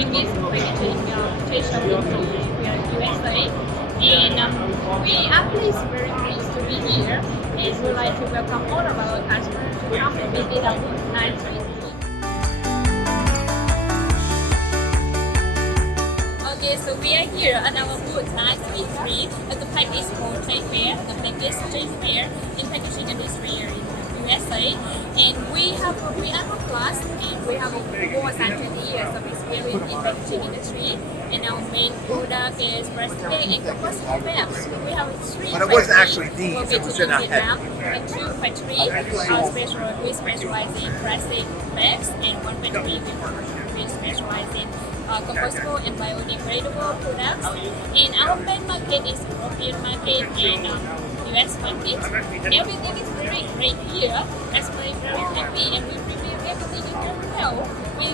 take this packaging station into USA. And we are pleased, very pleased to be here, and we'd like to welcome all of our customers to come and visit our booth 933. Okay, so we are here at our booth 933 at the Pack Expo trade fair, the biggest trade fair in packaging industry here in USA. And we are Haplast, and we have more than 20 years of experience in packaging industry. And our main product is plastic and compostable bags. We have three But it wasn't actually factories these, it was in our head. and two factories we specialize in plastic bags, and one factory we specialize in compostable and biodegradable products. And our main market is European market and US market. Everything is very great here. Actually very happy, and we prepare everything very well. We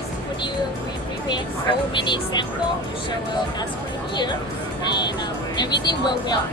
prepare so many samples to show our customer here, and everything well now.